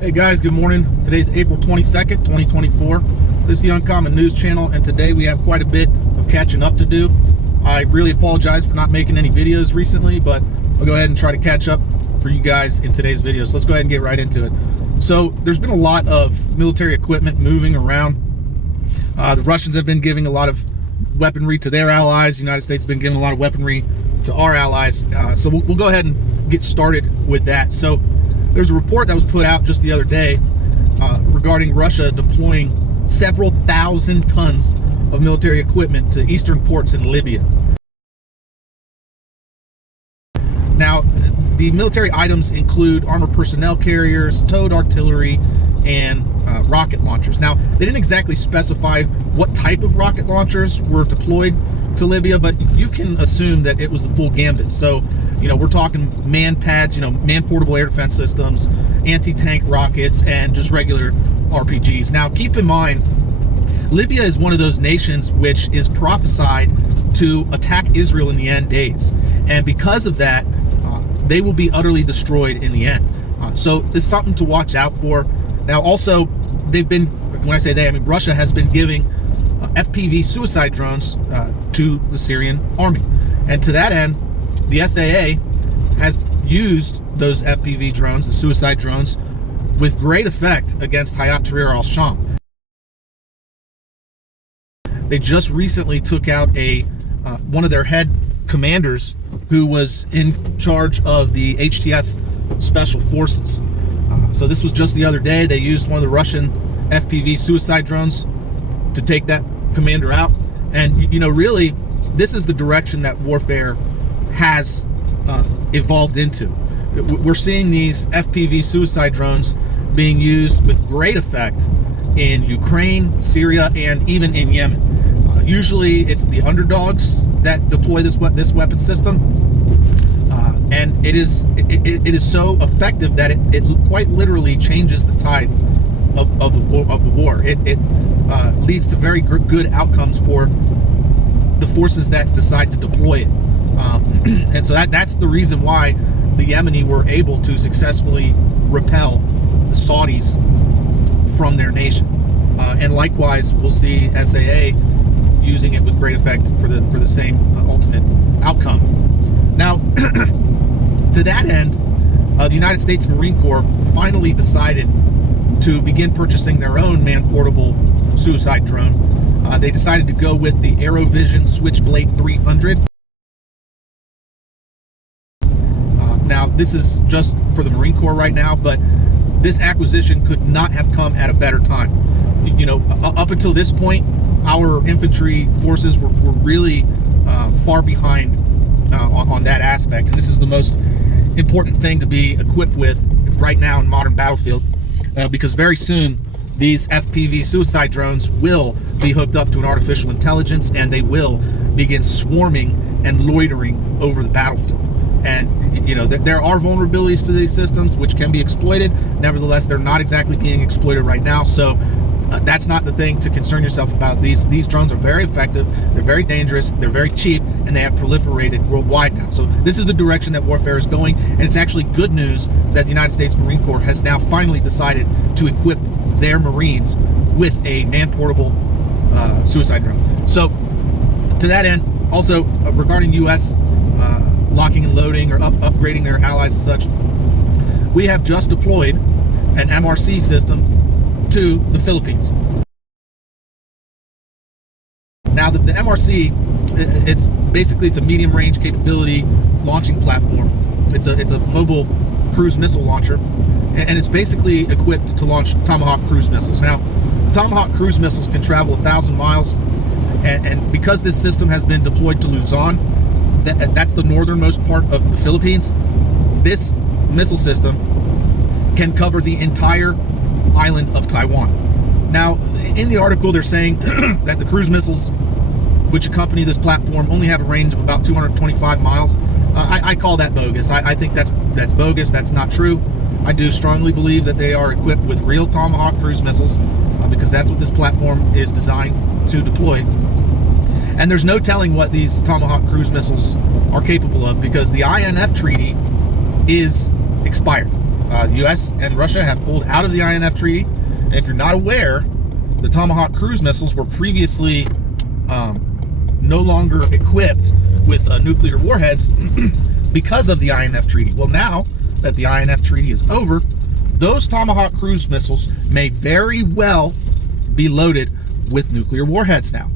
Hey guys, good morning. Today's April 22nd, 2024. This is the Uncommon News Channel, and today we have quite a bit of catching up to do. I really apologize for not making any videos recently, but I'll go ahead and try to catch up for you guys in today's video. So let's go ahead and get right into it. So there's been a lot of military equipment moving around. The Russians have been giving a lot of weaponry to their allies. The United States has been giving a lot of weaponry to our allies. So we'll go ahead and get started with that. So there's a report that was put out just the other day regarding Russia deploying several thousand tons of military equipment to eastern ports in Libya. Now, the military items include armored personnel carriers, towed artillery, and rocket launchers. Now, they didn't exactly specify what type of rocket launchers were deployed to Libya, but you can assume that it was the full gambit. So, we're talking man-pads, man-portable air defense systems, anti-tank rockets, and just regular RPGs. Now, keep in mind, Libya is one of those nations which is prophesied to attack Israel in the end days. And because of that, they will be utterly destroyed in the end. So it's something to watch out for. Now, also, they've been, when I say they, I mean Russia has been giving FPV suicide drones to the Syrian army. And to that end, the SAA has used those FPV drones, the suicide drones, with great effect against Hayat Tahrir al-Sham. They just recently took out one of their head commanders who was in charge of the HTS Special Forces. So this was just the other day. They used one of the Russian FPV suicide drones to take that commander out. And, really, this is the direction that warfare has evolved into. We're seeing these FPV suicide drones being used with great effect in Ukraine, Syria, and even in Yemen. Usually it's the underdogs that deploy this weapon system, and it is so effective that it quite literally changes the tides of the war. It leads to very good outcomes for the forces that decide to deploy it. And so that's the reason why the Yemeni were able to successfully repel the Saudis from their nation. And likewise, we'll see SAA using it with great effect for the same ultimate outcome. Now, to that end, the United States Marine Corps finally decided to begin purchasing their own man-portable suicide drone. They decided to go with the AeroVision Switchblade 300. Now, this is just for the Marine Corps right now, but this acquisition could not have come at a better time. Up until this point, our infantry forces were really far behind on that aspect. And this is the most important thing to be equipped with right now in modern battlefield, because very soon these FPV suicide drones will be hooked up to an artificial intelligence, and they will begin swarming and loitering over the battlefield. And there are vulnerabilities to these systems which can be exploited. Nevertheless, they're not exactly being exploited right now. So that's not the thing to concern yourself about. These drones are very effective, they're very dangerous, they're very cheap, and they have proliferated worldwide now. So this is the direction that warfare is going, and it's actually good news that the United States Marine Corps has now finally decided to equip their Marines with a man-portable suicide drone. So to that end, also regarding U.S. locking and loading or upgrading their allies and such, we have just deployed an MRC system to the Philippines. Now, the MRC, it's a medium range capability launching platform. It's a mobile cruise missile launcher, and it's basically equipped to launch Tomahawk cruise missiles. Now, Tomahawk cruise missiles can travel 1,000 miles, and because this system has been deployed to Luzon, that's the northernmost part of the Philippines, this missile system can cover the entire island of Taiwan. Now, in the article, they're saying that the cruise missiles which accompany this platform only have a range of about 225 miles. I call that bogus. I think that's bogus. That's not true. I do strongly believe that they are equipped with real Tomahawk cruise missiles, because that's what this platform is designed to deploy. And there's no telling what these Tomahawk cruise missiles are capable of, because the INF treaty is expired. The U.S. and Russia have pulled out of the INF Treaty. And if you're not aware, the Tomahawk cruise missiles were previously no longer equipped with nuclear warheads because of the INF Treaty. Well, now that the INF Treaty is over, those Tomahawk cruise missiles may very well be loaded with nuclear warheads now.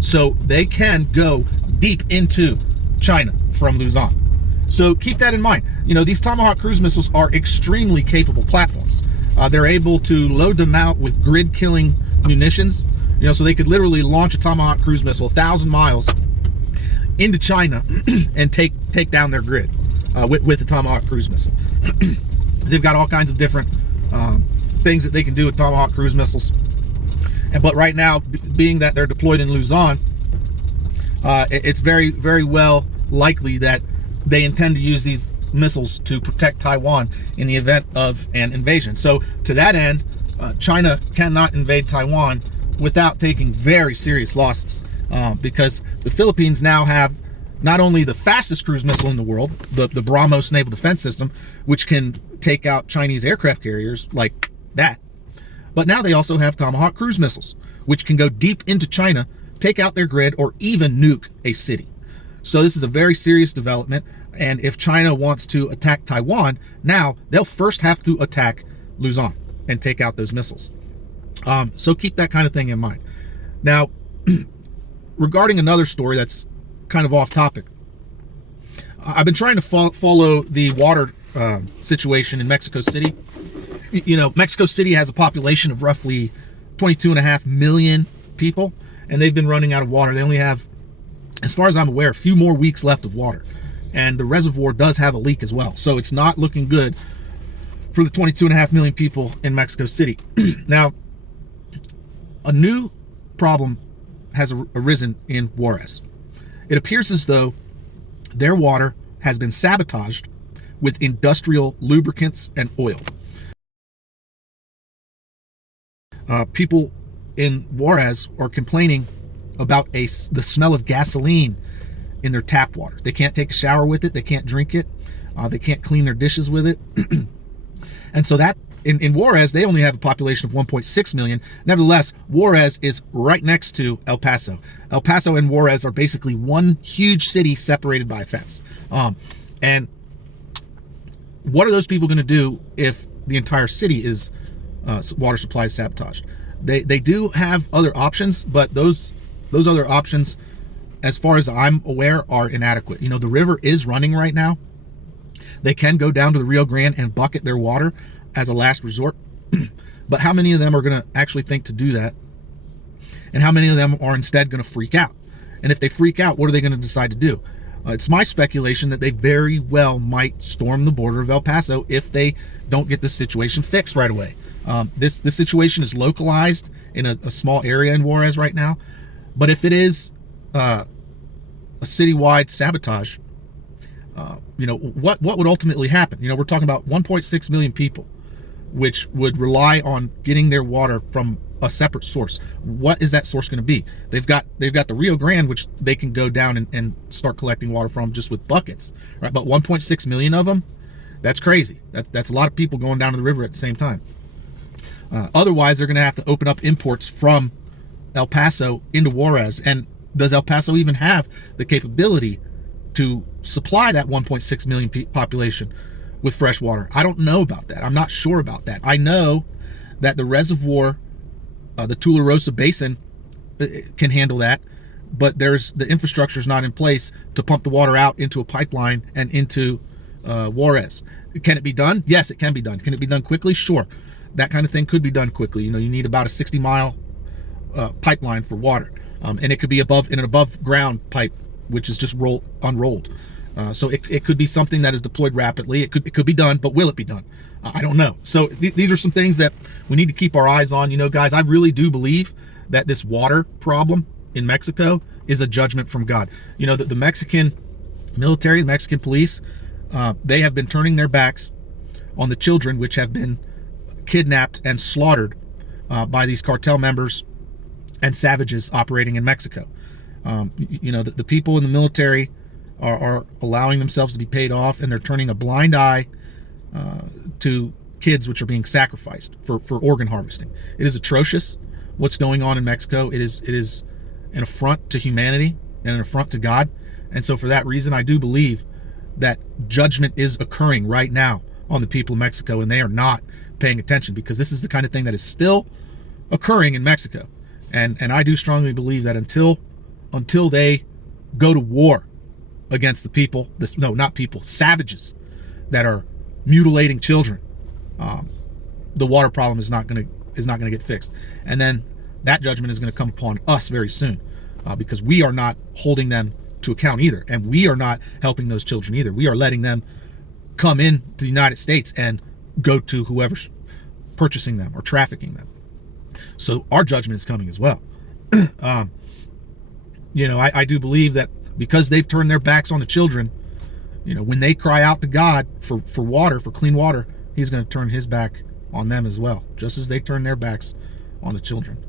So they can go deep into China from Luzon. So keep that in mind. You know, these Tomahawk cruise missiles are extremely capable platforms. They're able to load them out with grid-killing munitions. You know, so they could literally launch a Tomahawk cruise missile 1,000 miles into China and take down their grid with the Tomahawk cruise missile. They've got all kinds of different things that they can do with Tomahawk cruise missiles. But right now, being that they're deployed in Luzon, it's very, very well likely that they intend to use these missiles to protect Taiwan in the event of an invasion. So to that end, China cannot invade Taiwan without taking very serious losses, because the Philippines now have not only the fastest cruise missile in the world, the BrahMos naval defense system, which can take out Chinese aircraft carriers like that, but now they also have Tomahawk cruise missiles, which can go deep into China, take out their grid, or even nuke a city. So this is a very serious development, and if China wants to attack Taiwan, now they'll first have to attack Luzon and take out those missiles. So keep that kind of thing in mind. Now, regarding another story that's kind of off topic, I've been trying to follow the water situation in Mexico City. You know, Mexico City has a population of roughly 22.5 million people, and they've been running out of water. They only have, as far as I'm aware, a few more weeks left of water. And the reservoir does have a leak as well. So it's not looking good for the 22.5 million people in Mexico City. Now, a new problem has arisen in Warz. It appears as though their water has been sabotaged with industrial lubricants and oil. People in Warz are complaining about the smell of gasoline in their tap water. They can't take a shower with it. They can't drink it. They can't clean their dishes with it. And so that, in Warz, they only have a population of 1.6 million. Nevertheless, Warz is right next to El Paso. El Paso and Warz are basically one huge city separated by a fence. And what are those people going to do if the entire city is water supply is sabotaged? They do have other options, but those other options, as far as I'm aware, are inadequate. You know, the river is running right now. They can go down to the Rio Grande and bucket their water as a last resort. But how many of them are going to actually think to do that? And how many of them are instead going to freak out? And if they freak out, what are they going to decide to do? It's my speculation that they very well might storm the border of El Paso if they don't get this situation fixed right away. This situation is localized in a small area in Warz right now. But if it is a citywide sabotage, you know, what would ultimately happen? You know, we're talking about 1.6 million people, which would rely on getting their water from a separate source. What is that source going to be? They've got the Rio Grande, which they can go down and start collecting water from just with buckets, right? But 1.6 million of them, that's crazy. That's a lot of people going down to the river at the same time. Otherwise, they're going to have to open up imports from El Paso into Warz. And does El Paso even have the capability to supply that 1.6 million population with fresh water? I don't know about that. I'm not sure about that. I know that the reservoir, the Tularosa Basin, can handle that, but the infrastructure is not in place to pump the water out into a pipeline and into Warz. Can it be done? Yes, it can be done. Can it be done quickly? Sure. That kind of thing could be done quickly. You know, you need about a 60-mile pipeline for water, and it could be in an above ground pipe, which is just unrolled. So it could be something that is deployed rapidly. It could be done, but will it be done? I don't know. So these are some things that we need to keep our eyes on. You know, guys, I really do believe that this water problem in Mexico is a judgment from God. You know, the Mexican military, the Mexican police, they have been turning their backs on the children, which have been kidnapped and slaughtered by these cartel members and savages operating in Mexico. You know, the people in the military are allowing themselves to be paid off, and they're turning a blind eye to kids which are being sacrificed for organ harvesting. It is atrocious what's going on in Mexico. It is an affront to humanity and an affront to God. And so for that reason, I do believe that judgment is occurring right now on the people of Mexico, and they are not paying attention, because this is the kind of thing that is still occurring in Mexico. And I do strongly believe that until they go to war against the people, savages that are mutilating children, the water problem is not going to get fixed. And then that judgment is going to come upon us very soon, because we are not holding them to account either, and we are not helping those children either. We are letting them come in to the United States and go to whoever's purchasing them or trafficking them. So our judgment is coming as well. You know, I do believe that because they've turned their backs on the children, you know, when they cry out to God for water, for clean water, he's going to turn his back on them as well, just as they turn their backs on the children.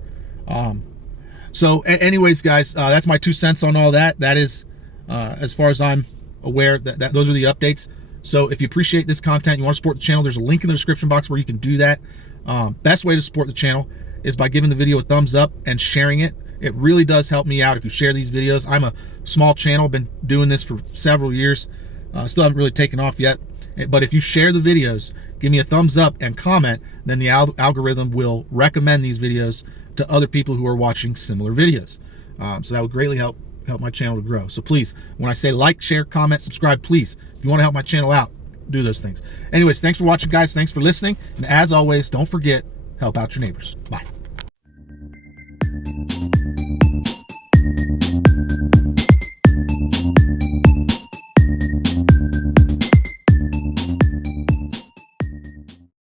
So anyways, guys, that's my 2 cents on all that. That is, as far as I'm aware, that those are the updates. So if you appreciate this content, you want to support the channel, there's a link in the description box where you can do that. Best way to support the channel is by giving the video a thumbs up and sharing it. It really does help me out if you share these videos. I'm a small channel, been doing this for several years. Still haven't really taken off yet. But if you share the videos, give me a thumbs up and comment, then the algorithm will recommend these videos to other people who are watching similar videos. So that would greatly help my channel to grow. So please, when I say like, share, comment, subscribe, please, if you want to help my channel out, do those things. Anyways, thanks for watching, guys. Thanks for listening. And as always, don't forget, help out your neighbors. Bye.